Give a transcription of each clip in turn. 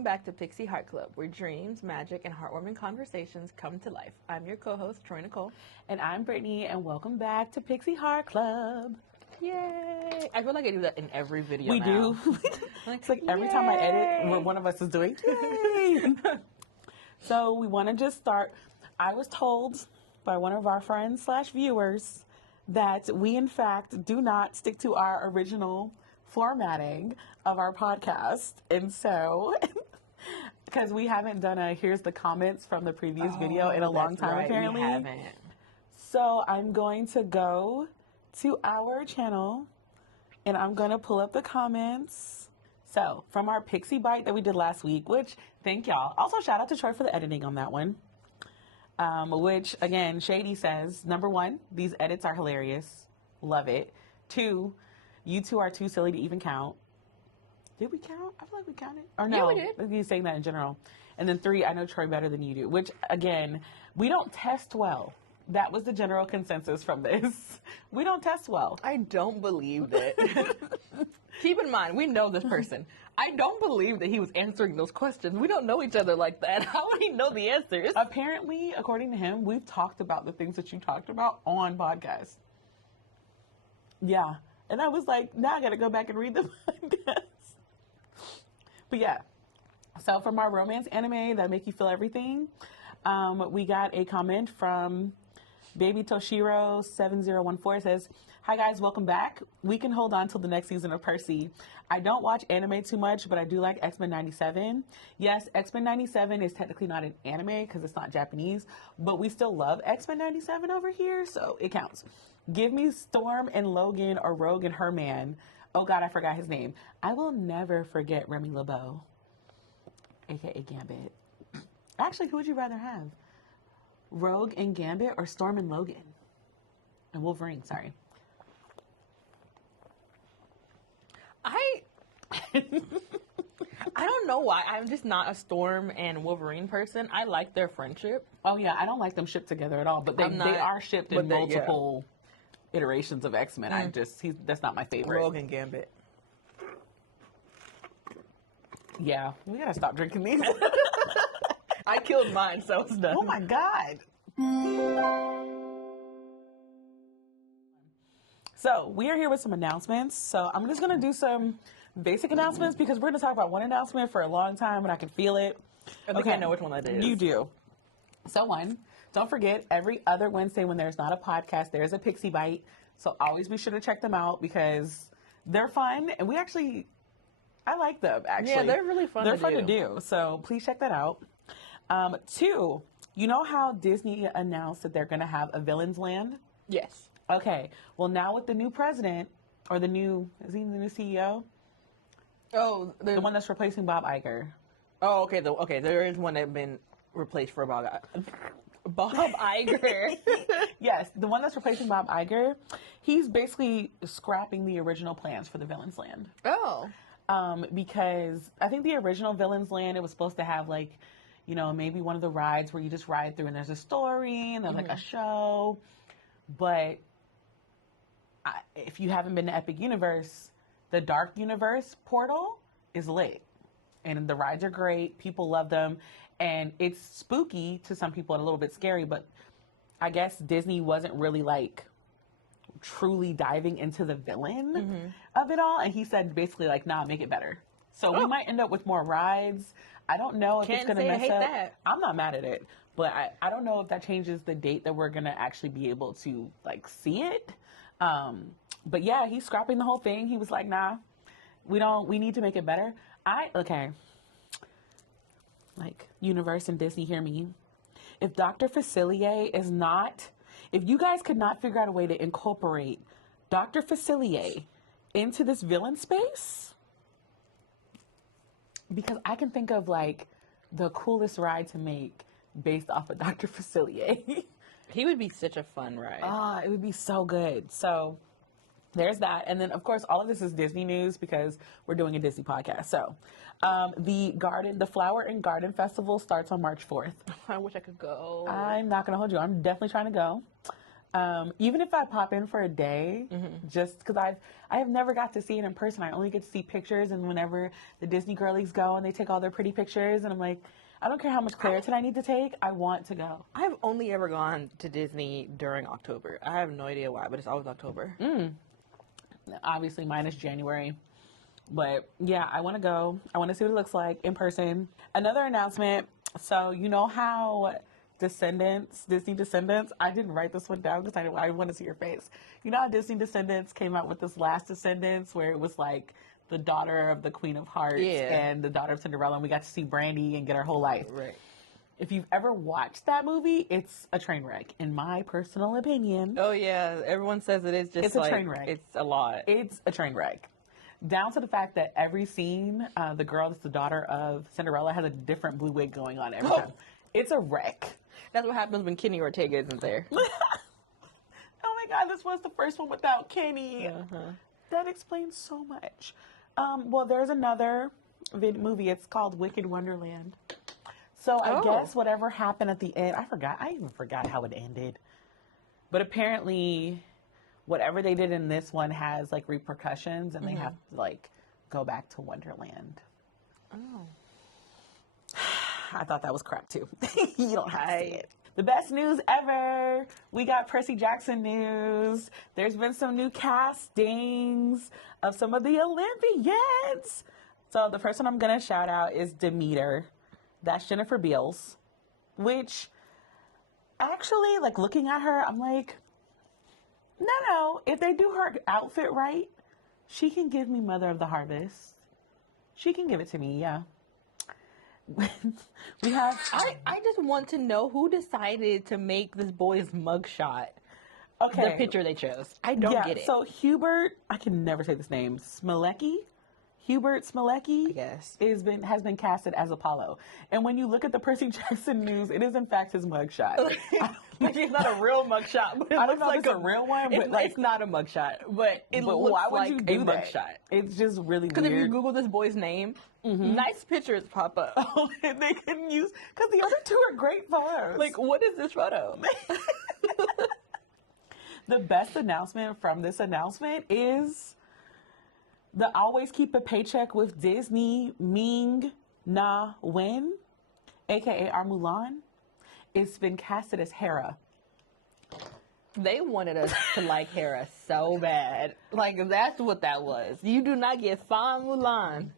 welcome back to Pixie Heart Club, where dreams, magic, and heartwarming conversations come to life. I'm your co-host, Troy Nicole. And I'm Brittany, and welcome back to Pixie Heart Club. Yay! I feel like I do that in every video We now. do. It's like every time I edit, one of us is doing, yay! So we want to just start. I was told by one of our friends / viewers that we, in fact, do not stick to our original formatting of our podcast. And so, because we haven't done a here's the comments from the previous video in a long time, right, apparently. We haven't. So I'm going to go to our channel and I'm going to pull up the comments. So from our Pixie Bite that we did last week, which thank y'all. Also shout out to Troy for the editing on that one. Which again, Shady says, number 1, these edits are hilarious. Love it. 2, you two are too silly to even count. Did we count? I feel like we counted. Or no, yeah, we did. He's saying that in general. And then 3, I know Troy better than you do, which again, we don't test well. That was the general consensus from this. We don't test well. I don't believe it. Keep in mind, we know this person. I don't believe that he was answering those questions. We don't know each other like that. How would he know the answers? Apparently, according to him, we've talked about the things that you talked about on podcasts. Yeah. And I was like, now I got to go back and read the podcast. But yeah. So from our romance anime that make you feel everything, we got a comment from Baby Toshiro 7014. Says, hi guys, welcome back. We can hold on till the next season of Percy. I don't watch anime too much, but I do like X-Men 97. Yes, X-Men 97 is technically not an anime because it's not Japanese, but we still love X-Men 97 over here, so it counts. Give me Storm and Logan or Rogue and Herman. Oh god, I forgot his name. I will never forget Remy LeBeau, aka Gambit. Actually, who would you rather have? Rogue and Gambit or Storm and Logan? And Wolverine, sorry. I don't know why. I'm just not a Storm and Wolverine person. I like their friendship. Oh yeah, I don't like them shipped together at all, but they are shipped in multiple iterations of X-Men. That's not my favorite. Rogue and Gambit. Yeah, we gotta stop drinking these. I killed mine, so it's done. Oh my god. So we are here with some announcements. So I'm just gonna do some basic announcements because we're gonna talk about one announcement for a long time and I can feel it. I think I know which one that is. You do. So 1, don't forget, every other Wednesday when there's not a podcast, there's a Pixie Bite. So always be sure to check them out because they're fun and I like them actually. Yeah, they're really fun. They're fun to do. So please check that out. 2, you know how Disney announced that they're going to have a Villains Land? Yes. Okay. Well, now with the new president, or is he the new CEO? Oh, the one that's replacing Bob Iger. Oh, okay. There is one that's been replaced for Bob Iger. Yes, the one that's replacing Bob Iger. He's basically scrapping the original plans for the Villains Land. Oh. Because I think the original Villains Land, it was supposed to have like, maybe one of the rides where you just ride through and there's a story and there's like a show. But if you haven't been to Epic Universe, the Dark Universe portal is lit. And the rides are great. People love them. And it's spooky to some people and a little bit scary. But I guess Disney wasn't really like truly diving into the villain of it all. And he said basically like, nah, make it better. So we might end up with more rides. I don't know if it's going to mess up. That. I'm not mad at it, but I don't know if that changes the date that we're going to actually be able to like see it. But yeah, he's scrapping the whole thing. He was like, nah, we need to make it better. Like Universe and Disney, hear me. If Dr. Facilier if you guys could not figure out a way to incorporate Dr. Facilier into this villain space, because I can think of like the coolest ride to make based off of Dr. Facilier. He would be such a fun ride. It would be so good. So there's that. And then, of course, all of this is Disney news because we're doing a Disney podcast. So the Flower and Garden Festival starts on March 4th. I wish I could go. I'm not going to hold you. I'm definitely trying to go. Even if I pop in for a day, just because I have never got to see it in person. I only get to see pictures, and whenever the Disney girlies go and they take all their pretty pictures, and I'm like, I don't care how much Claritin I need to take, I want to go. I've only ever gone to Disney during October. I have no idea why, but it's always October. Obviously, minus January. But yeah, I want to go. I want to see what it looks like in person. Another announcement. So, you know how Disney Descendants, I didn't write this one down because I want to see your face. You know how Disney Descendants came out with this last Descendants where it was like the daughter of the Queen of Hearts and the daughter of Cinderella, and we got to see Brandy and get her whole life. Right. If you've ever watched that movie, it's a train wreck, in my personal opinion. Oh, yeah. Everyone says it is just It's a train wreck. It's a lot. It's a train wreck. Down to the fact that every scene, the girl that's the daughter of Cinderella has a different blue wig going on every time. It's a wreck. That's what happens when Kenny Ortega isn't there. Oh my God, this was the first one without Kenny. That explains so much. Well, there's another movie. It's called Wicked Wonderland. So I guess whatever happened at the end, I even forgot how it ended. But apparently, whatever they did in this one has like repercussions, and they have to like go back to Wonderland. Oh. I thought that was crap too. You don't have to see it. The best news ever. We got Percy Jackson news. There's been some new castings of some of the Olympians. So the first one I'm going to shout out is Demeter. That's Jennifer Beals. Which, actually, like looking at her, I'm like, no. If they do her outfit right, she can give me Mother of the Harvest. She can give it to me, yeah. We have. I just want to know who decided to make this boy's mugshot. Okay. The picture they chose. I don't get it. So Hubert, I can never say this name. Hubert Smalecki, I guess, has been casted as Apollo. And when you look at the Percy Jackson news, it is in fact his mugshot. Like it's not a real mugshot, but it I don't looks know like if it's a real one. But it's not a mugshot, but it looks why would like you do a that? mugshot. It's just really Because if you weird. Google this boy's name, nice pictures pop up. And they can use, because the other two are great photos. Like, what is this photo? The best announcement from this announcement is the Always Keep a Paycheck with Disney Ming Na Wen, aka our Mulan, it's been casted as Hera. They wanted us to like Hera so bad. Like, that's what that was. You do not get Fan Mulan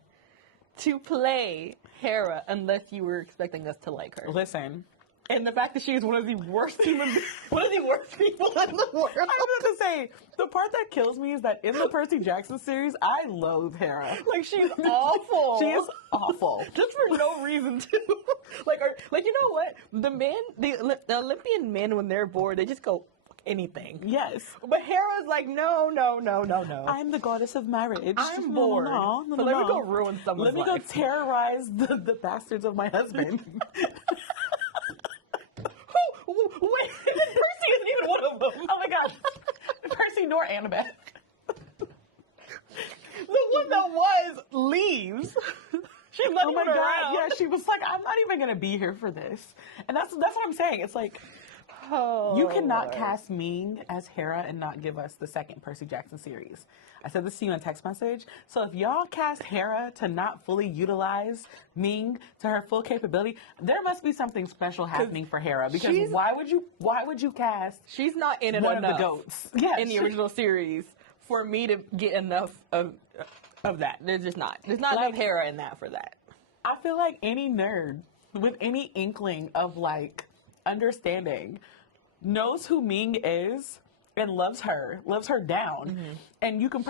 to play Hera unless you were expecting us to like her. Listen. And the fact that she is one of the worst people in the world. I was going to say, the part that kills me is that in the Percy Jackson series, I loathe Hera. Like, she's awful. She is awful. Just for no reason, too. Like, you know what? The Olympian men, when they're bored, they just go, anything. Yes. But Hera's like, no. I'm the goddess of marriage. I'm bored. No, so let me go ruin someone's life. Let me go terrorize the bastards of my husband. Wait, Percy isn't even one of them. Oh my gosh. Percy nor Annabeth. The one that was leaves. She's not even around. Yeah, she was like, I'm not even going to be here for this. And that's what I'm saying. It's like, you cannot cast Ming as Hera and not give us the second Percy Jackson series. I said this to you in a text message. So if y'all cast Hera to not fully utilize Ming to her full capability, there must be something special happening for Hera. Because why would you cast? She's not in it one enough of the goats in the original series for me to get enough of that. There's just not. There's not enough Hera in that for that. I feel like any nerd with any inkling of like understanding knows who Ming is and loves her down. And you can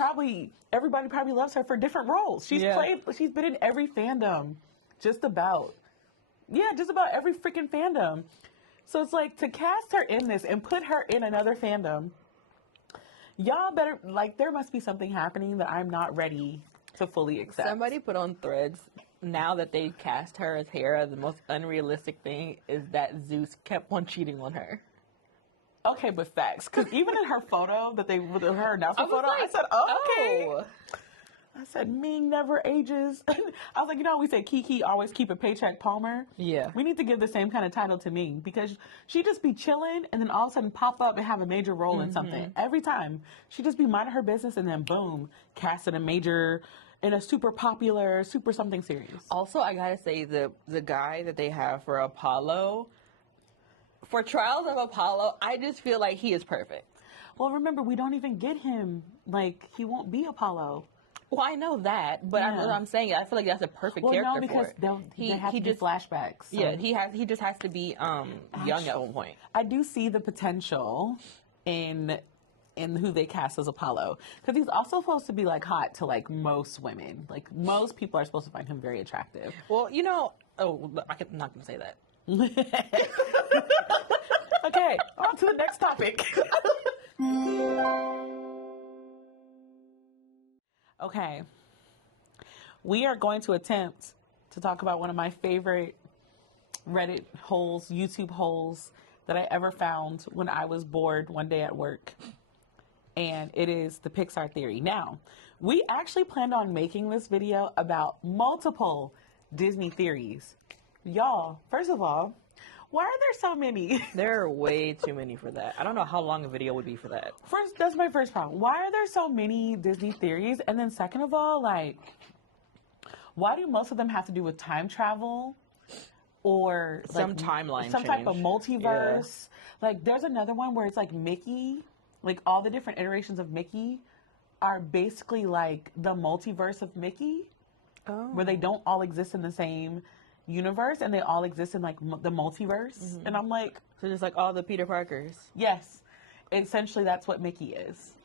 everybody probably loves her for different roles. She's been in every fandom, just about every freaking fandom. So it's like, to cast her in this and put her in another fandom, y'all better, like, there must be something happening that I'm not ready to fully accept. Somebody put on Threads, now that they cast her as Hera, the most unrealistic thing is that Zeus kept on cheating on her. Okay, but facts. Because even in her photo, her announcement photo, I said, okay. Oh. I said, Ming never ages. I was like, we say Kiki always keep a paycheck Palmer. Yeah. We need to give the same kind of title to Ming because she just be chilling and then all of a sudden pop up and have a major role in something. Every time. She just be minding her business and then boom, cast in a super popular, super something series. Also, I gotta say, the guy that they have for Apollo, for Trials of Apollo, I just feel like he is perfect. Well, remember, we don't even get him. Like, he won't be Apollo. Well, I know that, but I'm saying I feel like that's a perfect character for it. They have to do flashbacks. So. Yeah, he just has to be young at one point. I do see the potential in who they cast as Apollo because he's also supposed to be like hot to like most women. Like most people are supposed to find him very attractive. Well, I'm not going to say that. Okay, on to the next topic. Okay. We are going to attempt to talk about one of my favorite Reddit holes, YouTube holes that I ever found when I was bored one day at work. And it is the Pixar Theory. Now, we actually planned on making this video about multiple Disney theories. Y'all, first of all, why are there so many? There are way too many for that. I don't know how long a video would be for that. First, that's my first problem. Why are there so many Disney theories? And then second of all, like, why do most of them have to do with time travel? Or some timeline some change. Type of multiverse. Yeah. Like, there's another one where it's like Mickey, like all the different iterations of Mickey are basically like the multiverse of Mickey, where they don't all exist in the same universe and they all exist in like the multiverse. And I'm like, so just like all the Peter Parkers. Yes, essentially that's what Mickey is,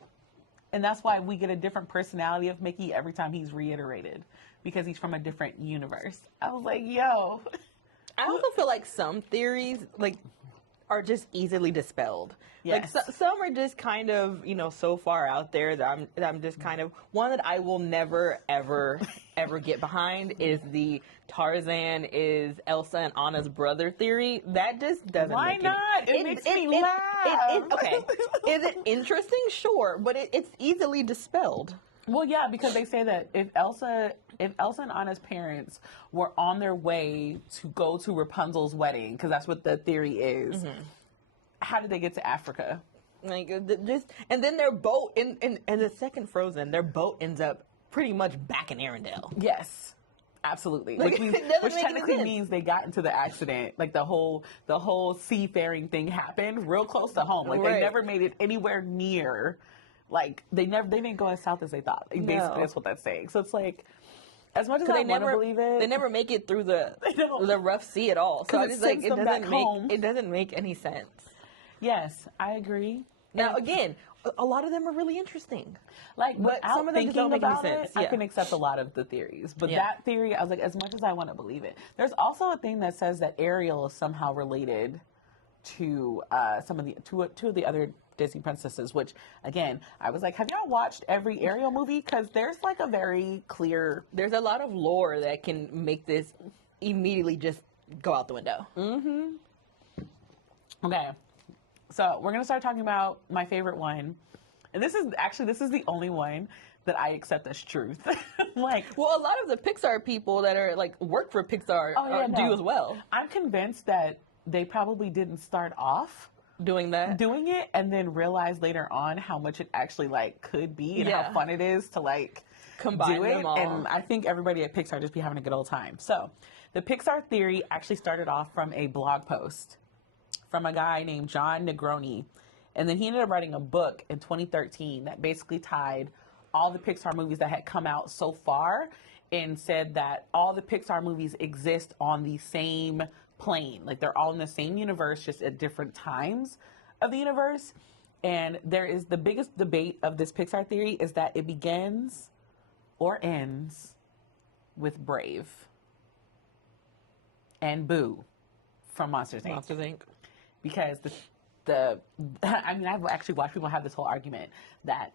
and that's why we get a different personality of Mickey every time he's reiterated because he's from a different universe. I was like, yo. I also feel like some theories like are just easily dispelled. Yes. Like some are just kind of, so far out there that I'm just kind of, one that I will never, ever, ever get behind is the Tarzan is Elsa and Anna's brother theory. That just doesn't Why make not? It makes me laugh. Okay. Is it interesting? Sure. But it's easily dispelled. Well, yeah, because they say that if Elsa and Anna's parents were on their way to go to Rapunzel's wedding, because that's what the theory is, how did they get to Africa? Like just, and then their boat in the second Frozen, their boat ends up pretty much back in Arendelle. Yes, absolutely. Like, Which technically means they got into the accident. Like the whole seafaring thing happened real close to home. Like they never made it anywhere near. Like they didn't go as south as they thought. Like, basically, that's what that's saying. So it's like, as much as I want to believe it, they never make it through the rough sea at all. So it's like it doesn't make any sense. Yes, I agree. Now again, a lot of them are really interesting. Like, but some of them just don't make any sense. Yeah. I can accept a lot of the theories, but that theory, I was like, as much as I want to believe it, there's also a thing that says that Ariel is somehow related to two of the other Disney princesses, which again, I was like, have y'all watched every Ariel movie? Because there's like a very clear... There's a lot of lore that can make this immediately just go out the window. Okay, so we're going to start talking about my favorite one. And this is the only one that I accept as truth. Like, well, a lot of the Pixar people that are like work for Pixar do as well. I'm convinced that they probably didn't start off doing it and then realize later on how much it actually like could be and how fun it is to like combine them all. And I think everybody at Pixar just be having a good old time. So the Pixar Theory actually started off from a blog post from a guy named John Negroni, and then he ended up writing a book in 2013 that basically tied all the Pixar movies that had come out so far and said that all the Pixar movies exist on the same plane. Like they're all in the same universe, just at different times of the universe. And there is the biggest debate of this Pixar Theory is that it begins or ends with Brave and Boo from Monsters Inc. Monsters Inc. Because I've actually watched people have this whole argument that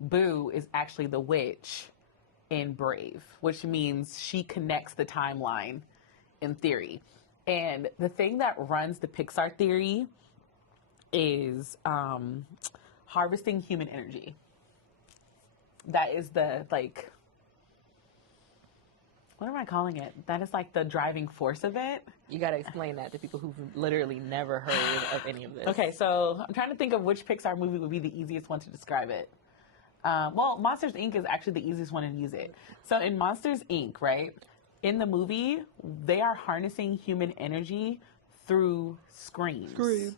Boo is actually the witch in Brave, which means she connects the timeline in theory. And the thing that runs the Pixar Theory is harvesting human energy. That is the what am I calling it? That is like the driving force of it. You got to explain that to people who've literally never heard of any of this. Okay, so I'm trying to think of which Pixar movie would be the easiest one to describe it. Well, Monsters, Inc. is actually the easiest one to use it. So in Monsters, Inc., right, in the movie, they are harnessing human energy through screams.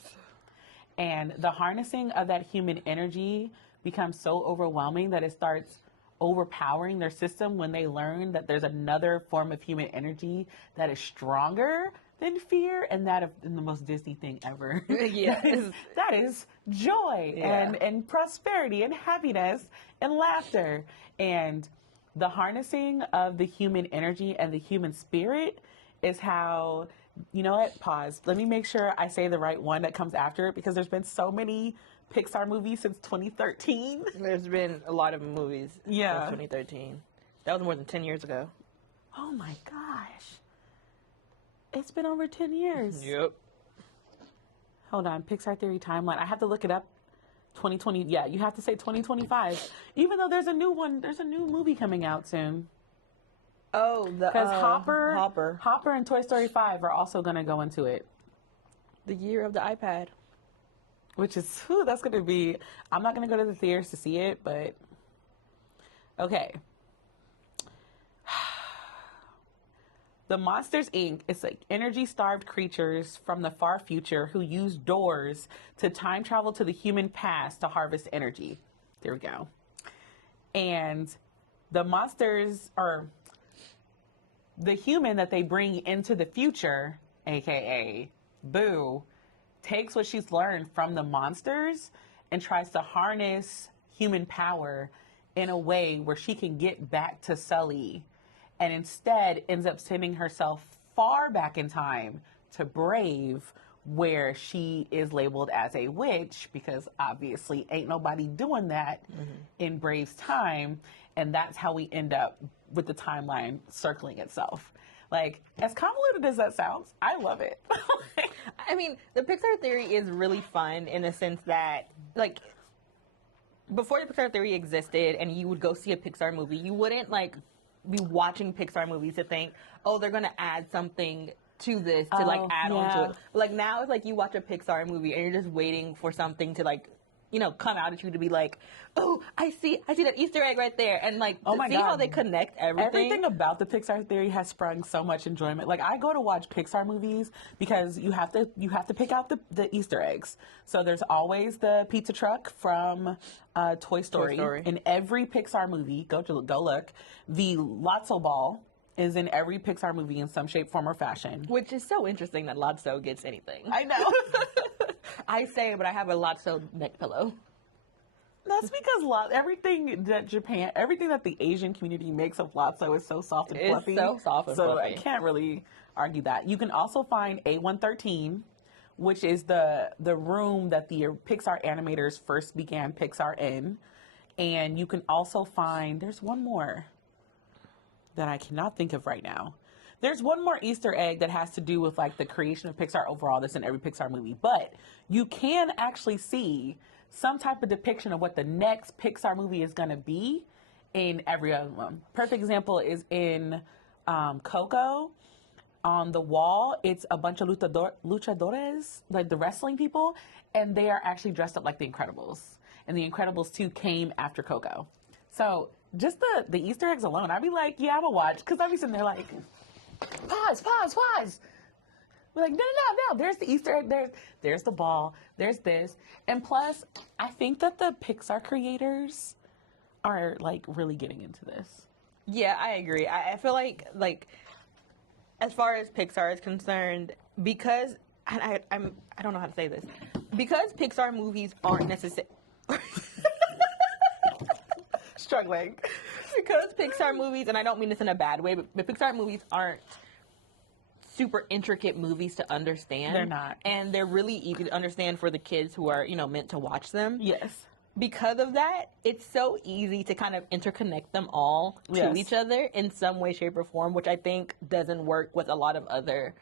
And the harnessing of that human energy becomes so overwhelming that it starts overpowering their system when they learn that there's another form of human energy that is stronger than fear, and that in the most Disney thing ever. Yeah. that is joy and prosperity and happiness and laughter. And the harnessing of the human energy and the human spirit is how, you know what, pause. Let me make sure I say the right one that comes after it, because there's been so many Pixar movies since 2013. There's been a lot of movies since 2013. That was more than 10 years ago. Oh my gosh. It's been over 10 years. Yep. Hold on, Pixar Theory timeline. I have to look it up. 2020. Yeah, you have to say 2025. Even though there's a new one, there's a new movie coming out soon. Oh, because Hopper and Toy Story 5 are also going to go into it. The year of the iPad. Which is, that's going to be, I'm not going to go to the theaters to see it, but okay. The Monsters, Inc. is like energy-starved creatures from the far future who use doors to time travel to the human past to harvest energy. There we go. And the monsters, or the human that they bring into the future, aka Boo, takes what she's learned from the monsters and tries to harness human power in a way where she can get back to Sully, and instead ends up sending herself far back in time to Brave, where she is labeled as a witch, because obviously ain't nobody doing that in Brave's time. And that's how we end up with the timeline circling itself. Like, as convoluted as that sounds, I love it. I mean, the Pixar Theory is really fun in the sense that, like, before the Pixar Theory existed and you would go see a Pixar movie, you wouldn't, like, be watching Pixar movies to think, oh, they're going to add something to this to, like, add on to it. Like, now it's like you watch a Pixar movie and you're just waiting for something to, like, you know, come out at you to be like, oh, I see that Easter egg right there. And, like, oh my see God. how they connect everything. Everything about the Pixar Theory has sprung so much enjoyment. Like, I go to watch Pixar movies because you have to pick out the Easter eggs. So there's always the pizza truck from Toy Story. In every Pixar movie. Go look. The Lotso ball is in every Pixar movie in some shape, form, or fashion. Which is so interesting that Lotso gets anything. I know. I say, but I have a Lotso neck pillow. That's because everything that the Asian community makes of Lotso is so soft and fluffy. It's so soft and fluffy. So I can't really argue that. You can also find A113, which is the room that the Pixar animators first began Pixar in. And you can also find, there's one more that I cannot think of right now. There's one more Easter egg that has to do with, like, the creation of Pixar overall that's in every Pixar movie. But you can actually see some type of depiction of what the next Pixar movie is going to be in every other one. Perfect example is in Coco. On the wall, it's a bunch of luchadores, like the wrestling people, and they are actually dressed up like the Incredibles. And the Incredibles 2 came after Coco. So just the Easter eggs alone, I'd be like, yeah, I'm going to watch. Because I'd be sitting there like, pause. We're like, no. There's the Easter egg. There's the ball. There's this. And plus, I think that the Pixar creators are, like, really getting into this. Yeah, I agree. I feel like, as far as Pixar is concerned, because, I don't know how to say this, because Pixar movies aren't necessarily... Struggling. Because Pixar movies, and I don't mean this in a bad way, but Pixar movies aren't super intricate movies to understand. They're not. And they're really easy to understand for the kids who are, meant to watch them. Yes. Because of that, it's so easy to kind of interconnect them all to each other in some way, shape, or form, which I think doesn't work with a lot of other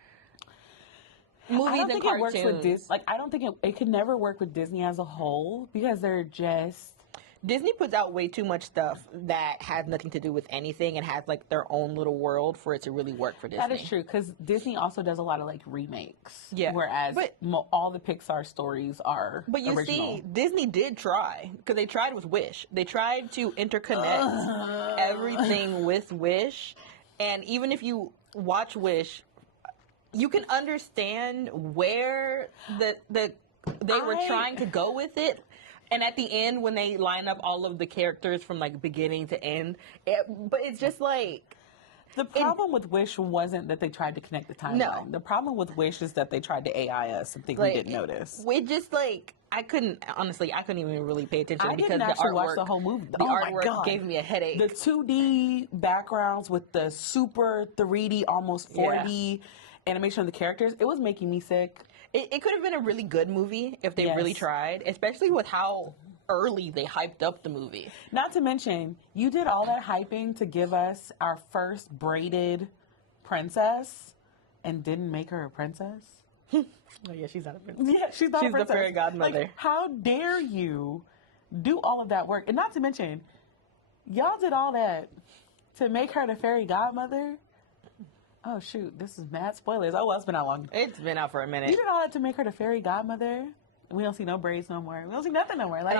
movies and cartoons. It works with I don't think it could never work with Disney as a whole, because they're just... Disney puts out way too much stuff that has nothing to do with anything and has like their own little world for it to really work for Disney. That is true, because Disney also does a lot of like remakes. Yeah. Whereas But- all the Pixar stories are But you original. see, Disney did try, because they tried with Wish. They tried to interconnect everything with Wish, and even if you watch Wish, you can understand where they were trying to go with it. And at the end, when they line up all of the characters from like beginning to end, but it's just like The problem with Wish wasn't that they tried to connect the timeline. No. The problem with Wish is that they tried to AI us and think we didn't notice. We just like I couldn't even really pay attention I because didn't the actually artwork, watch the whole movie. The Oh my artwork God. gave me a headache. The 2D backgrounds with the super 3D, almost 4D animation of the characters, it was making me sick. It could have been a really good movie if they really Yes. tried, especially with how early they hyped up the movie. Not to mention, you did all that hyping to give us our first braided princess and didn't make her a princess? Oh yeah, she's not a princess. Yeah, she's not a She's the princess. fairy godmother. Like, how dare you do all of that work? And not to mention, y'all did all that to make her the fairy godmother? Oh, shoot. This is mad spoilers. Oh, well, it's been out long. It's been out for a minute. You did all that to make her the fairy godmother? We don't see no braids no more. We don't see nothing no more. Like,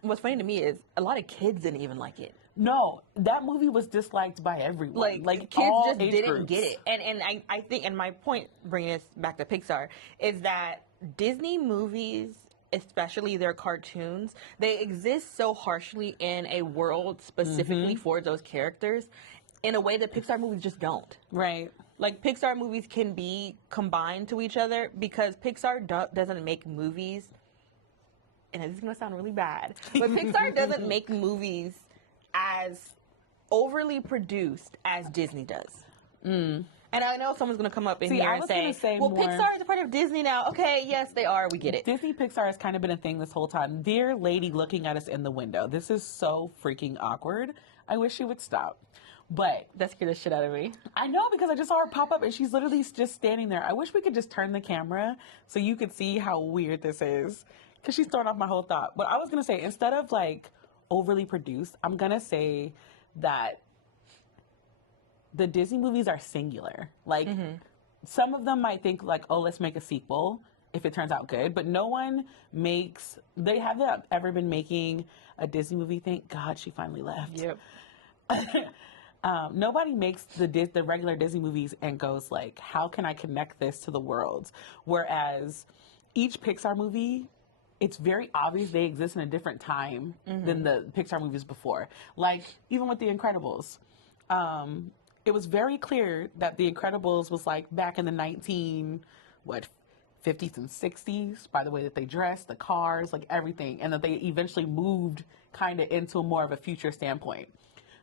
What's funny to me is a lot of kids didn't even like it. no, that movie was disliked by everyone. Like kids all just age didn't groups. get it. And I think, and my point bringing this back to Pixar is that Disney movies, especially their cartoons, they exist so harshly in a world specifically for those characters in a way that Pixar movies just don't. Right. Like, Pixar movies can be combined to each other because Pixar doesn't make movies, and this is going to sound really bad, but Pixar doesn't make movies as overly produced as Disney does. And I know someone's going to come up in here I and was say, gonna say well, more- Pixar is a part of Disney now. Okay, yes, they are. We get it. Disney Pixar has kind of been a thing this whole time. Dear lady looking at us in the window. This is so freaking awkward. I wish she would stop. But That scared the shit out of me. I know, because I just saw her pop up and she's literally just standing there. I wish we could just turn the camera so you could see how weird this is, because she's throwing off my whole thought. But I was going to say, instead of like overly produced, I'm going to say that the Disney movies are singular. Like, some of them might think like, oh, let's make a sequel if it turns out good. But no one makes, they haven't ever been making a Disney movie. Thank God she finally left. Yep. Nobody makes the regular Disney movies and goes like, how can I connect this to the world? Whereas each Pixar movie, it's very obvious they exist in a different time than the Pixar movies before. Like, even with The Incredibles, it was very clear that The Incredibles was like back in the 50s and 60s, by the way that they dressed, the cars, like everything, and that they eventually moved kind of into more of a future standpoint.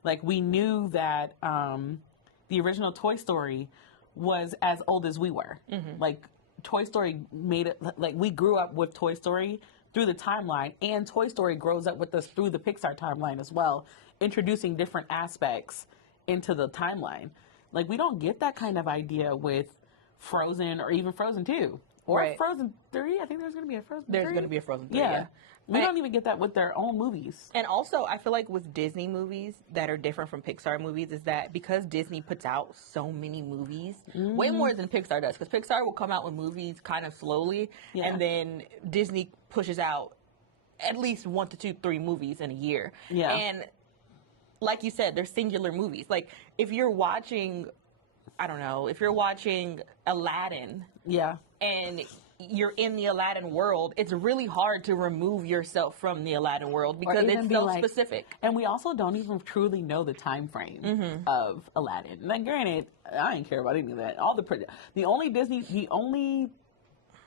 Like, we knew that the original Toy Story was as old as we were. Like, Toy Story made it, like, we grew up with Toy Story through the timeline, and Toy Story grows up with us through the Pixar timeline as well, introducing different aspects into the timeline. Like, we don't get that kind of idea with Frozen or even Frozen 2. Or Right. Frozen 3. I think there's going to be a Frozen 3. There's going to be a Frozen 3, Yeah. yeah. We don't even get that with their own movies. And also, I feel like with Disney movies that are different from Pixar movies is that because Disney puts out so many movies, way more than Pixar does, because Pixar will come out with movies kind of slowly, Yeah. and then Disney pushes out at least 1 to 2, 3 movies in a year. Yeah. And like you said, they're singular movies. Like, if you're watching, I don't know, if you're watching Aladdin Yeah. and you're in the Aladdin world, it's really hard to remove yourself from the Aladdin world because even it's be so like- specific. And we also don't even truly know the time frame of Aladdin. Like, granted, I didn't care about any of that. The only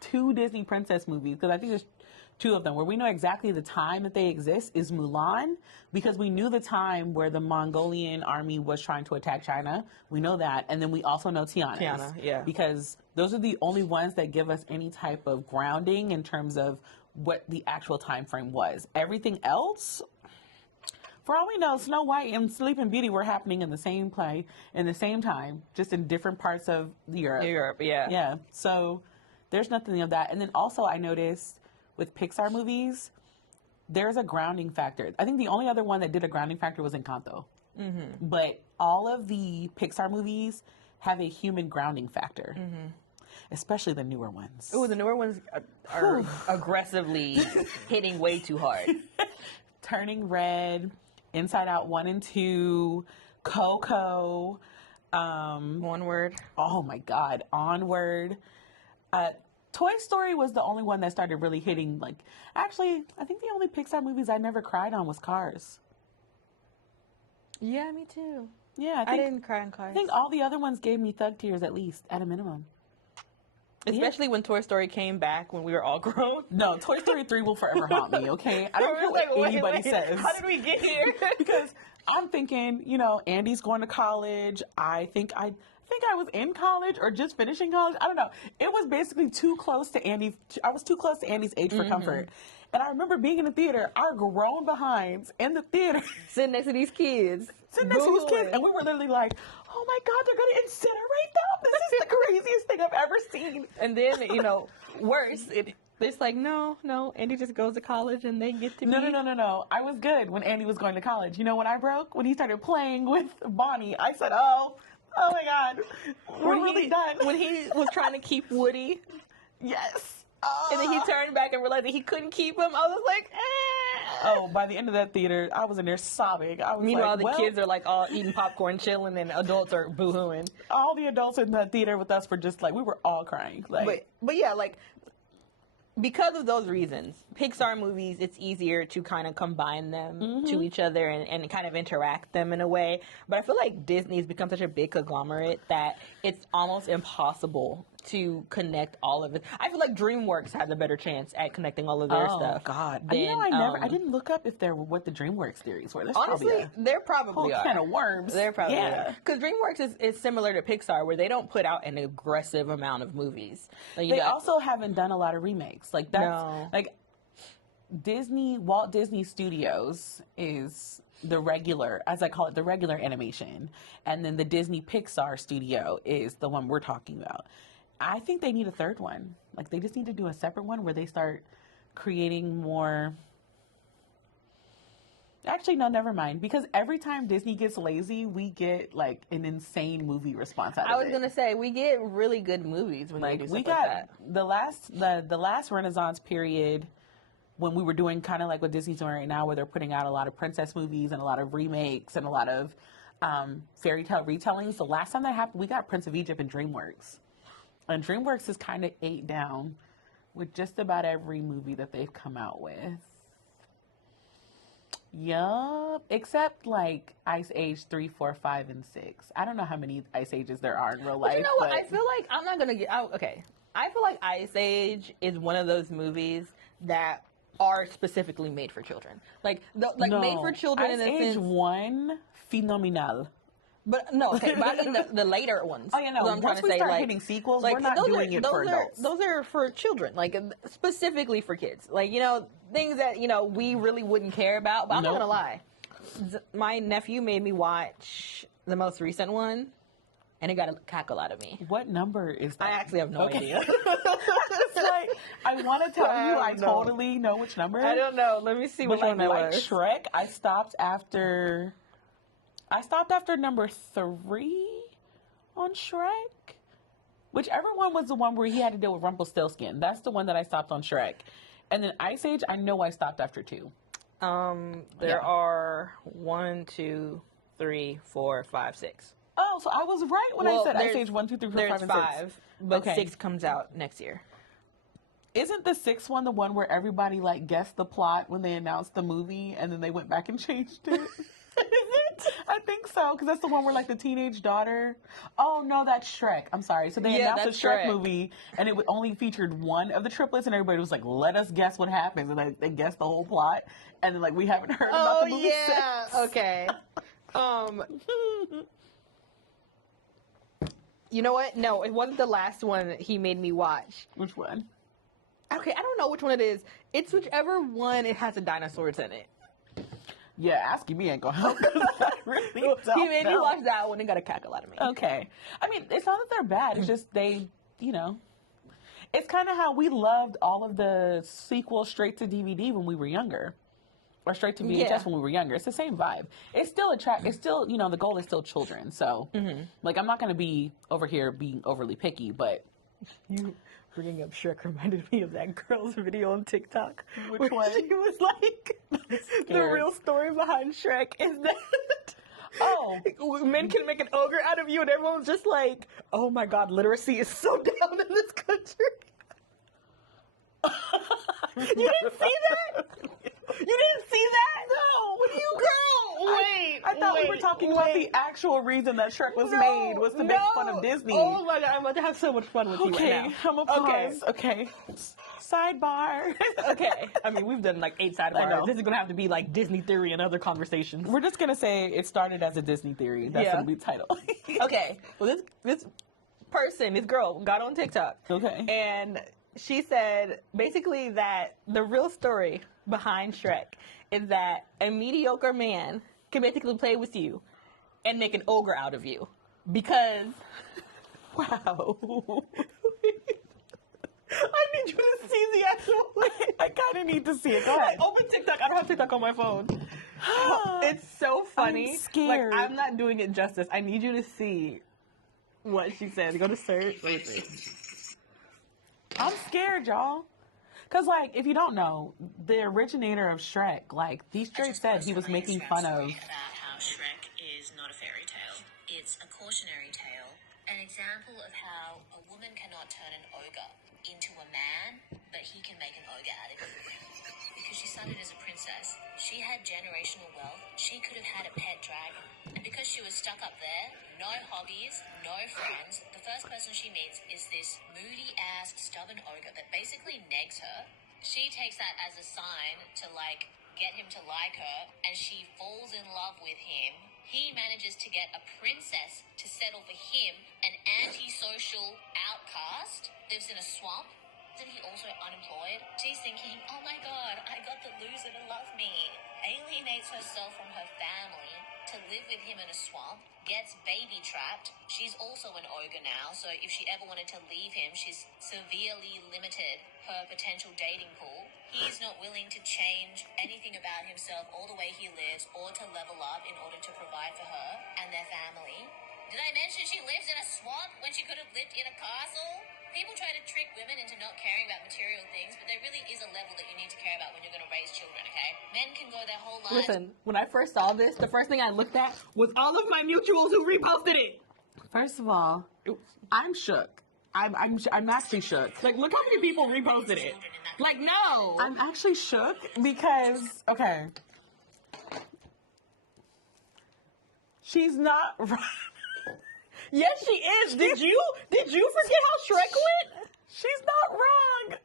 2 Disney princess movies, because I think there's 2 of them where we know exactly the time that they exist, is Mulan, because we knew the time where the Mongolian army was trying to attack China. We know that. And then we also know Tiana's. Tiana, yeah. Because those are the only ones that give us any type of grounding in terms of what the actual time frame was. Everything else, for all we know, Snow White and Sleeping Beauty were happening in the same play in the same time, just in different parts of Europe. Europe, yeah. Yeah. So there's nothing of that. And then also I noticed with Pixar movies, there's a grounding factor. I think the only other one that did a grounding factor was Encanto. But all of the Pixar movies have a human grounding factor, especially the newer ones. Oh, the newer ones are aggressively hitting way too hard. Turning Red, Inside Out 1 and 2, Coco. Onward. Oh my God, Onward. Toy Story was the only one that started really hitting, like, actually, I think the only Pixar movies I never cried on was Cars. Yeah, me too. Yeah, I didn't cry on Cars. I think all the other ones gave me thug tears at least, at a minimum. Especially when Toy Story came back when we were all grown. No, Toy Story 3 will forever haunt me, okay? I don't care what anybody says. How did we get here? Because I'm thinking, you know, Andy's going to college. I think I was in college or just finishing college. I don't know. It was basically too close to Andy. I was too close to Andy's age for comfort. And I remember being in the theater, our grown behinds in the theater. Sitting next to these kids. And we were literally like, oh my God, they're going to incinerate them. This is the craziest thing I've ever seen. And then, you know, worse, it's like, no, Andy just goes to college and they get to be. No. I was good when Andy was going to college. You know when I broke? When he started playing with Bonnie. I said, oh my God, we're really done. When he was trying to keep Woody. Yes. And then he turned back and realized that he couldn't keep him. I was like, Oh, by the end of that theater, I was in there sobbing. I was Meanwhile, like, the kids are like all eating popcorn, chilling, and adults are boo-hooing. All the adults in the theater with us were just like, we were all crying. Like, but yeah, like, because of those reasons, Pixar movies, it's easier to kind of combine them to each other and kind of interact them in a way. But I feel like Disney's become such a big conglomerate that it's almost impossible to connect all of it. I feel like DreamWorks has a better chance at connecting all of their stuff. Oh, God. Than, you know, I didn't look up if what the DreamWorks theories were. There's honestly, there probably whole are. Can of worms. There probably are. Because DreamWorks is similar to Pixar, where they don't put out an aggressive amount of movies. Like, they also haven't done a lot of remakes. Like, that's like Walt Disney Studios is the regular, as I call it, the regular animation. And then the Disney Pixar studio is the one we're talking about. I think they need a third one. Like, they just need to do a separate one where they start creating more. Actually, no, never mind. Because every time Disney gets lazy, we get like an insane movie response out of it. I was gonna say we get really good movies when they do stuff like that. The last Renaissance period when we were doing kind of like what Disney's doing right now, where they're putting out a lot of princess movies and a lot of remakes and a lot of fairy tale retellings. The last time that happened, we got Prince of Egypt and DreamWorks. And DreamWorks is kind of ate down with just about every movie that they've come out with. Yup. Except like Ice Age 3, 4, 5, and 6. I don't know how many Ice Ages there are in real life. You know what? I feel like I'm not going to get out. Okay. I feel like Ice Age is one of those movies that are specifically made for children. Made for children Ice in the Age sense. 1, phenomenal. But no, okay, but I mean the later ones. Oh, yeah, no. I'm Once we start hitting sequels, we're not doing it for adults. Those are for children, like specifically for kids. Like, you know, things that, you know, we really wouldn't care about. But I'm not going to lie. My nephew made me watch the most recent one, and it got a cackle out of me. What number is that? I actually have no idea. It's like, I want to tell you, I totally know which number. I don't know. Let me see which one that was. Shrek, I stopped after number 3 on Shrek. Whichever one was the one where he had to deal with Rumpelstiltskin. That's the one that I stopped on Shrek. And then Ice Age, I know I stopped after 2. There are 1, 2, 3, 4, 5, 6. Oh, so I was right when I said Ice Age 1, 2, 3, 4, 5, and 6. There's 5, but 6 comes out next year. Isn't the 6th one the one where everybody like guessed the plot when they announced the movie and then they went back and changed it? Is it? I think so, because that's the one where like the teenage daughter. Oh no, that's Shrek. I'm sorry. So they announced a Shrek movie, and it only featured one of the triplets, and everybody was like, "Let us guess what happens," and they guessed the whole plot, and then like we haven't heard about the movie since. Okay. You know what? No, it wasn't the last one that he made me watch. Which one? Okay, I don't know which one it is. It's whichever one it has the dinosaurs in it. Yeah, asking me ain't gonna help. I really don't He made me watch that one and got a cackle out of me. Okay. I mean, it's not that they're bad. It's just they, you know. It's kind of how we loved all of the sequels straight to DVD when we were younger. or straight to VHS when we were younger. It's the same vibe. It's still it's still, the goal is still children. So, like, I'm not going to be over here being overly picky, but. You bringing up Shrek reminded me of that girl's video on TikTok. Which one? She was like, the real story behind Shrek is that men can make an ogre out of you, and everyone's just like, oh my god, literacy is so down in this country. You didn't see that? You didn't see that? No. Girl, wait. I thought we were talking about the actual reason that Shrek was made was to make fun of Disney. Oh my god, I'm about to have so much fun with you right now. I'm a pause. Okay. Sidebar. Okay. I mean, we've done like 8 sidebars. This is going to have to be like Disney Theory and other conversations. We're just going to say it started as a Disney Theory. That's going to be the title. Okay. Well, this girl got on TikTok. Okay. And she said basically that the real story behind Shrek is that a mediocre man can basically play with you and make an ogre out of you. Because, wow. I need you to see the actual. I kind of need to see it. Go ahead. Open TikTok. I don't have TikTok on my phone. It's so funny. I'm scared. Like, I'm not doing it justice. I need you to see what she said. Go to search. Let me see. I'm scared, y'all. Because, like, if you don't know, the originator of Shrek, like, he straight said he was making fun of. About how Shrek is not a fairy tale. It's a cautionary tale. An example of how a woman cannot turn an ogre into a man, but he can make an ogre out of it. Because she started as a princess. She had generational wealth. She could have had a pet dragon. And because she was stuck up there, no hobbies, no friends, the first person she meets is this moody-ass, stubborn ogre that basically negs her. She takes that as a sign to, like, get him to like her, and she falls in love with him. He manages to get a princess to settle for him, an antisocial outcast, lives in a swamp. Isn't he also unemployed? She's thinking, oh my god, I got the loser to love me. Alienates herself from her family to live with him in a swamp, gets baby trapped. She's also an ogre now, so if she ever wanted to leave him, she's severely limited her potential dating pool. He's not willing to change anything about himself or the way he lives or to level up in order to provide for her and their family. Did I mention she lives in a swamp when she could have lived in a castle? People try to trick women into not caring about material things, but there really is a level that you need to care about when you're going to raise children, okay? Men can go their whole lives... Listen, when I first saw this, the first thing I looked at was all of my mutuals who reposted it. First of all, I'm shook. I'm actually shook. Like, look how many people reposted it. Like, no. I'm actually shook because, okay. She's not right. Yes, she is. Did you forget how Shrek went? She's not wrong.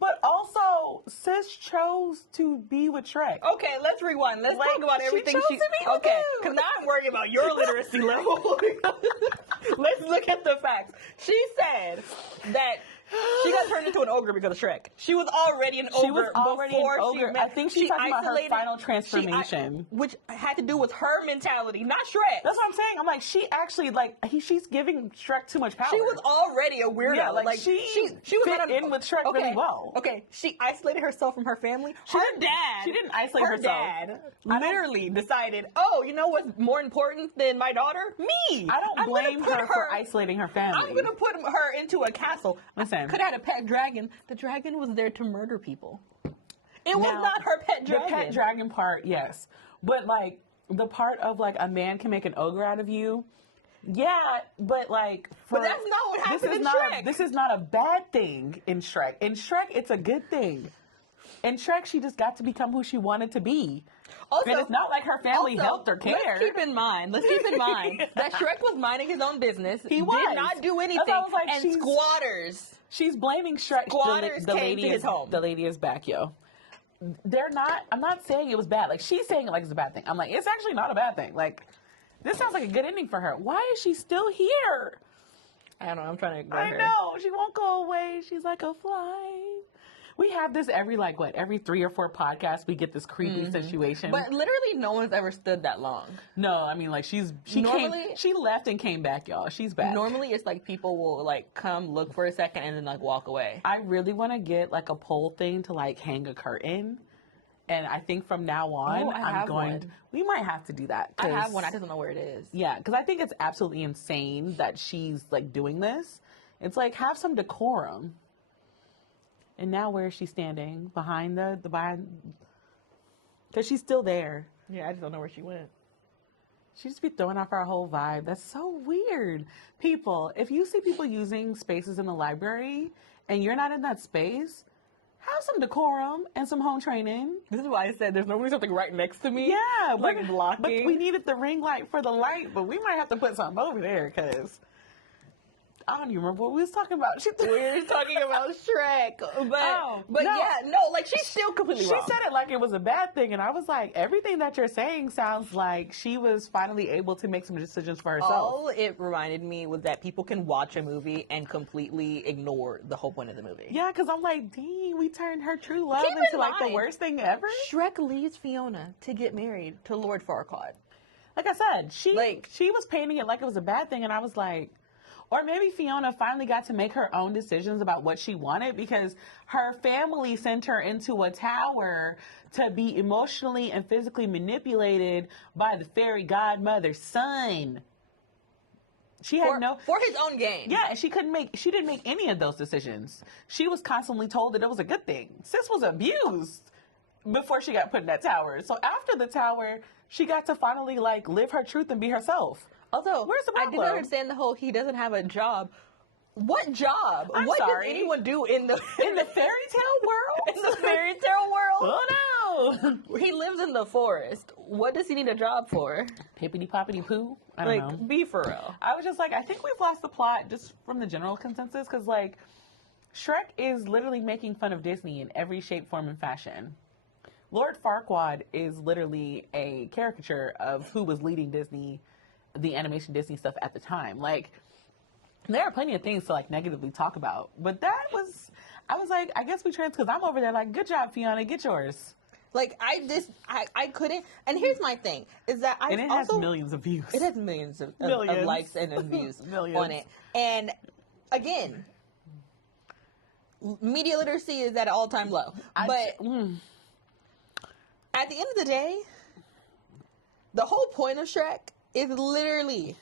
But also, sis chose to be with Shrek. Okay, let's rewind. Let's talk about everything she chose to be with Okay, him. because now I'm worried about your literacy level. Let's look at the facts. She said that she got turned into an ogre because of Shrek. She was already an ogre. She was already before an ogre. She met, I think she's talking about her final transformation. Which had to do with her mentality, not Shrek. That's what I'm saying. I'm like, she actually, like, she's giving Shrek too much power. She was already a weirdo. Yeah, like she was fit in with Shrek really well. Okay, she isolated herself from her family. She didn't isolate herself. Her dad literally decided, oh, you know what's more important than my daughter? Me. I don't blame her for isolating her family. I'm going to put her into a castle. Listen. Could have had a pet dragon. The dragon was there to murder people. It was not her pet dragon. The pet dragon part, yes. But, like, the part of, like, a man can make an ogre out of you, yeah, but, like... But that's not what happened in Shrek. This is not a bad thing in Shrek. In Shrek, it's a good thing. In Shrek, she just got to become who she wanted to be. Also, and it's not like her family helped or cared. Let's keep in mind that Shrek was minding his own business. He did not do anything. Like, and squatters. She's blaming Shrek. Squatters came to his home. The lady is back, yo. I'm not saying it was bad. Like, she's saying it like it's a bad thing. I'm like, it's actually not a bad thing. Like, this sounds like a good ending for her. Why is she still here? I don't know. I'm trying to ignore her. I know. She won't go away. She's like a fly. We have this every 3 or 4 podcasts. We get this creepy situation. But literally, no one's ever stood that long. No, I mean, like, she left and came back, y'all. She's back. Normally, it's like people will like come look for a second and then like walk away. I really want to get like a pole thing to like hang a curtain And I think from now on, I have one. we might have to do that. I have one. I just don't know where it is. Yeah, because I think it's absolutely insane that she's like doing this. It's like, have some decorum. And now where is she standing? Behind behind? Because she's still there. Yeah, I just don't know where she went. She just be throwing off our whole vibe. That's so weird. People, if you see people using spaces in the library and you're not in that space, have some decorum and some home training. This is why I said there's normally something right next to me. Yeah, like blocking. But we needed the ring light for the light, but we might have to put something over there because I don't even remember what we was talking about. We were talking about Shrek, but no. yeah, no, like she's still completely wrong. She said it like it was a bad thing, and I was like, everything that you're saying sounds like she was finally able to make some decisions for herself. All it reminded me was that people can watch a movie and completely ignore the whole point of the movie. Yeah, because I'm like, dang, we turned her true love Keep into in like the mind, worst thing ever. Shrek leaves Fiona to get married to Lord Farquaad. Like I said, she was painting it like it was a bad thing, and I was like, or maybe Fiona finally got to make her own decisions about what she wanted because her family sent her into a tower to be emotionally and physically manipulated by the fairy godmother's son. She had for his own gain. Yeah, and she didn't make any of those decisions. She was constantly told that it was a good thing. Sis was abused before she got put in that tower. So after the tower, she got to finally like live her truth and be herself. Although, where's the I didn't understand the whole he doesn't have a job. What job? What does anyone do in the fairy tale world? In the fairy tale world? Oh no! He lives in the forest. What does he need a job for? Pippity poppity poo? I don't know. Be for real. I was just like, I think we've lost the plot just from the general consensus because like Shrek is literally making fun of Disney in every shape, form, and fashion. Lord Farquaad is literally a caricature of who was leading Disney, the animation Disney stuff at the time. Like, there are plenty of things to like negatively talk about, but I was like, I guess we because I'm over there like, good job, Fiona, get yours. Like, I couldn't, and here's my thing, is that and it has millions of views. It has millions of likes and views on it. And again, media literacy is at an all-time low. But at the end of the day, the whole point of Shrek is literally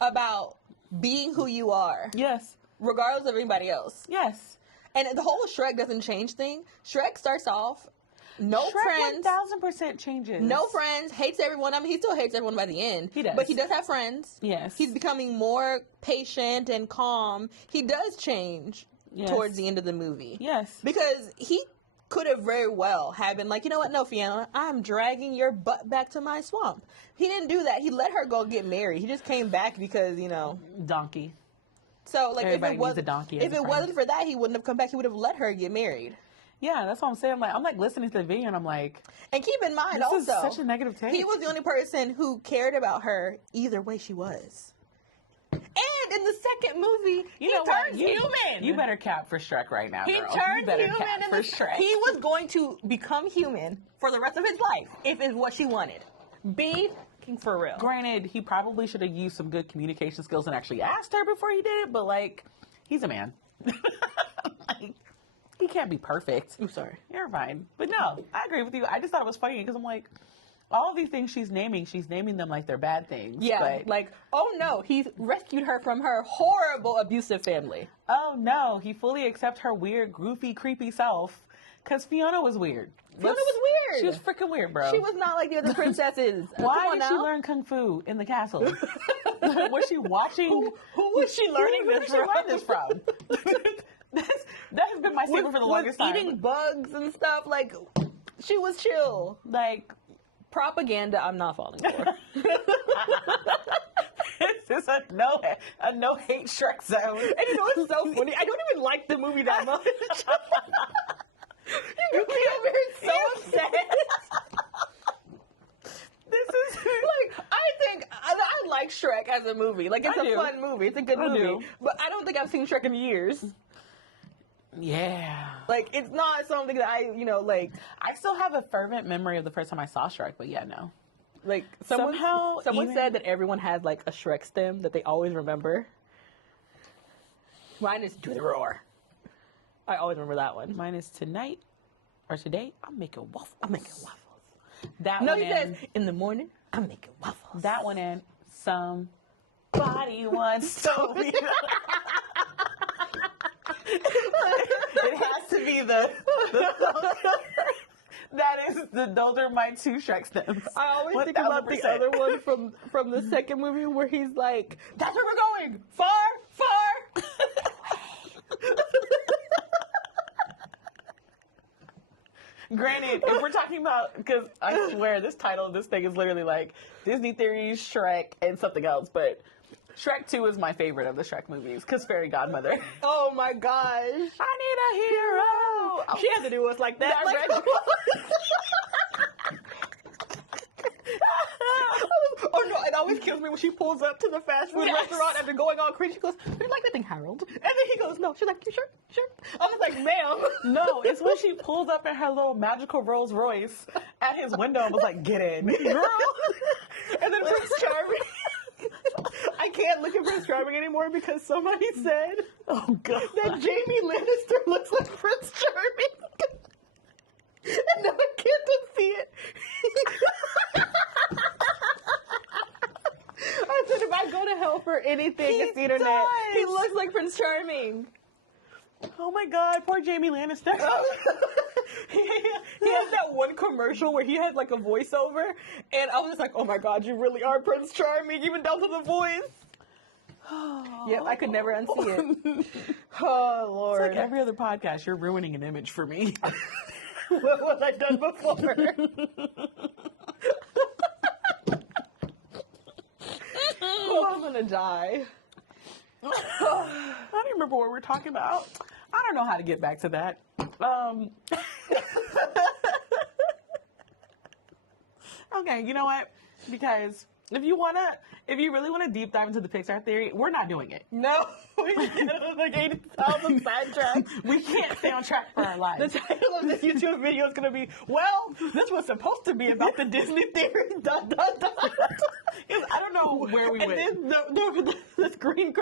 about being who you are. Yes. Regardless of anybody else. Yes. And the whole Shrek doesn't change thing. Shrek starts off, no Shrek friends. 1000% changes. No friends, hates everyone. I mean, he still hates everyone by the end. He does. But he does have friends. Yes. He's becoming more patient and calm. He does change towards the end of the movie. Yes. Because he could have very well have been like, you know what, no, Fiona, I'm dragging your butt back to my swamp. He didn't do that. He let her go get married. He just came back because, you know. Donkey. So, like, Everybody if it, was, needs a donkey if it wasn't for that, he wouldn't have come back. He would have let her get married. Yeah, that's what I'm saying. I'm like listening to the video and I'm like. And keep in mind this also. Is such a negative take. He was the only person who cared about her either way she was. And in the second movie, he turns human. You better cap for Shrek right now, He girl. turned you better human cap in for Shrek. He was going to become human for the rest of his life if it's what she wanted. Be for real. Granted, he probably should have used some good communication skills and actually asked her before he did it, but like, he's a man. Like, he can't be perfect. I'm sorry. You're fine. But no, I agree with you. I just thought it was funny because I'm like, all of these things she's naming them like they're bad things. Yeah, but, like, oh no, he's rescued her from her horrible, abusive family. Oh no, he fully accepts her weird, goofy, creepy self. Because Fiona was weird. Fiona was weird. She was freaking weird, bro. She was not like the other princesses. Why did she learn Kung Fu in the castle? Was she watching? Who was she learning this from? That has been my statement for the longest time. Eating bugs and stuff. Like, she was chill. Like, propaganda I'm not falling for. This is a no hate Shrek zone. And you know what's so funny? I don't even like the movie that much. You get over here so upset. This is like, I like Shrek as a movie. Like, it's a fun movie. It's a good movie. But I don't think I've seen Shrek in years. Yeah. Like, it's not something that I still have a fervent memory of the first time I saw Shrek, but yeah, no. Like, someone said that everyone has, like, a Shrek stem that they always remember. Mine is Do the Roar. I always remember that one. Mine is Tonight Or today, I'm making waffles. I'm making waffles. That No, one he in, says, in the morning, I'm making waffles. that one in, somebody once told me. It has to be the that is, those are my two Shrek stems. I always think about the 1000%. other one from the second movie where he's like, that's where we're going! Far, far! Granted, if we're talking about, because I swear this title of this thing is literally like Disney Theories, Shrek, and something else, but Shrek 2 is my favorite of the Shrek movies, because Fairy Godmother. Oh my gosh. I need a hero. She had to do us like that. That Like, oh no, it always kills me when she pulls up to the fast food Yes. restaurant after going all crazy. She goes, do you like that thing, Harold? And then he goes, no. She's like, you sure? Sure? I was like, ma'am. No, it's when she pulls up in her little magical Rolls Royce at his window and was like, get in, girl. And then Prince Charming. I can't look at Prince Charming anymore because somebody said Oh, God. that Jamie Lannister looks like Prince Charming. And now I can't unsee it. I said if I go to hell for anything, He it's the internet. does. He looks like Prince Charming. Oh, my God. Poor Jamie Lannister. He has that one commercial where he has like a voiceover, and I was just like, oh my God, you really are Prince Charming, even down to the voice. Yep, I could never unsee it. Oh, Lord. It's like every other podcast, you're ruining an image for me. What was I done before? Oh, I'm gonna die. I don't remember what we're talking about. I don't know how to get back to that. Okay, you know what? Because if you really wanna deep dive into the Pixar theory, we're not doing it. No, we get like 80,000 sidetracks. We can't stay on track for our The lives. title of this YouTube video is gonna be, well, this was supposed to be about the Disney theory, dot, dot, dot. 'Cause I don't know where we And went. then the screen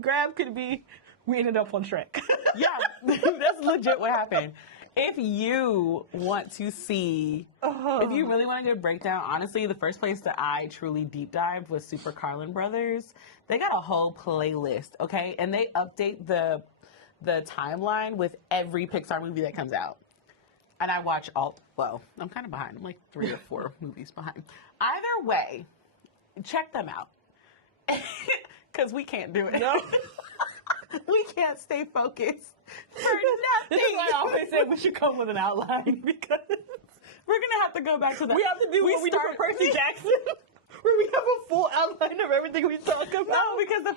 grab could be, we ended up on Shrek. Yeah, that's legit what happened. If you want to see, if you really want a good breakdown, honestly, the first place that I truly deep dived was Super Carlin Brothers. They got a whole playlist, okay? And they update the timeline with every Pixar movie that comes out. And I watch I'm kind of behind. I'm like 3 or 4 movies behind. Either way, check them out. Because we can't do it. No. We can't stay focused for This nothing. is why I always said we should come with an outline, because We're gonna have to go back to that. we have to do what we did for Percy Jackson, where we have a full outline of everything we talk about. No, because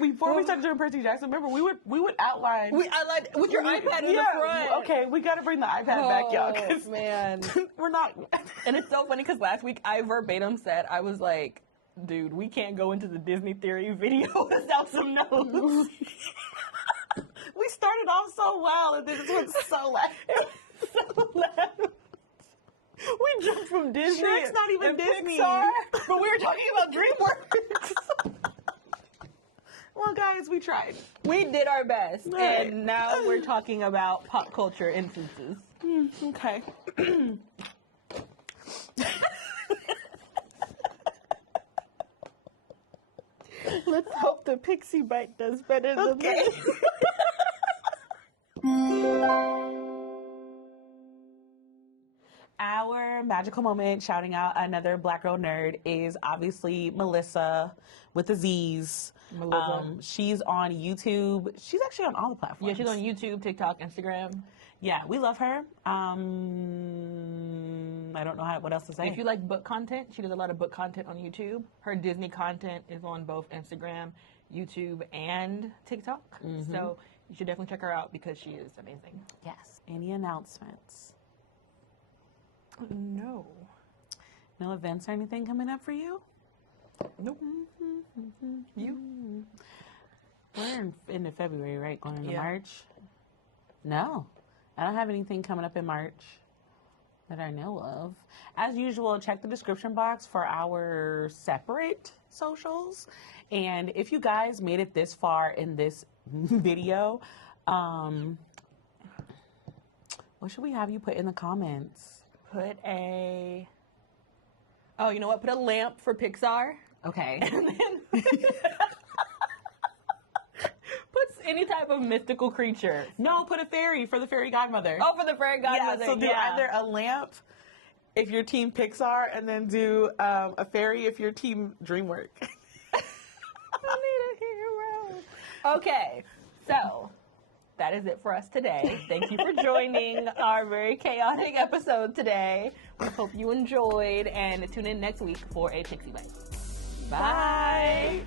before we started doing Percy Jackson, remember we would outline. We outlined with your iPad in the front. Okay, we gotta bring the iPad back, y'all. 'Cause Oh, man. we're not. And it's so funny because last week I verbatim said, I was like, dude, we can't go into the Disney theory video without some notes. We started off so well, and then it went so well. So loud. We jumped from Disney. Shrek's not even and Disney. Pixar, but we were talking about DreamWorks. Well, guys, we tried. We did our best. Right. And now we're talking about pop culture instances. Okay. Let's hope the Pixie bite does better than this. Our magical moment shouting out another Black girl nerd is obviously Melissa with the Z's. Melissa. She's on YouTube. She's actually on all the platforms. Yeah, she's on YouTube, TikTok, Instagram. Yeah, we love her. I don't know what else to say. If you like book content, she does a lot of book content on YouTube. Her Disney content is on both Instagram, YouTube, and TikTok. So you should definitely check her out because she is amazing. Yes. Any announcements? No. No events or anything coming up for you? Nope. You? We're into February, right? Going into Yeah. March? No. I don't have anything coming up in March that I know of. As usual, check the description box for our separate socials. And if you guys made it this far in this video, What should we have you put in the comments? Put a... Oh, you know what? Put a lamp for Pixar. Okay. And then... Put any type of mystical creature. No, put a fairy for the fairy godmother. Oh, for the fairy godmother. Yeah, so do either a lamp if you're team Pixar, and then do a fairy if you're team DreamWorks. I need a hero. Okay, so that is it for us today. Thank you for joining our very chaotic episode today. We hope you enjoyed, and tune in next week for a Pixie Bite. Bye. Bye.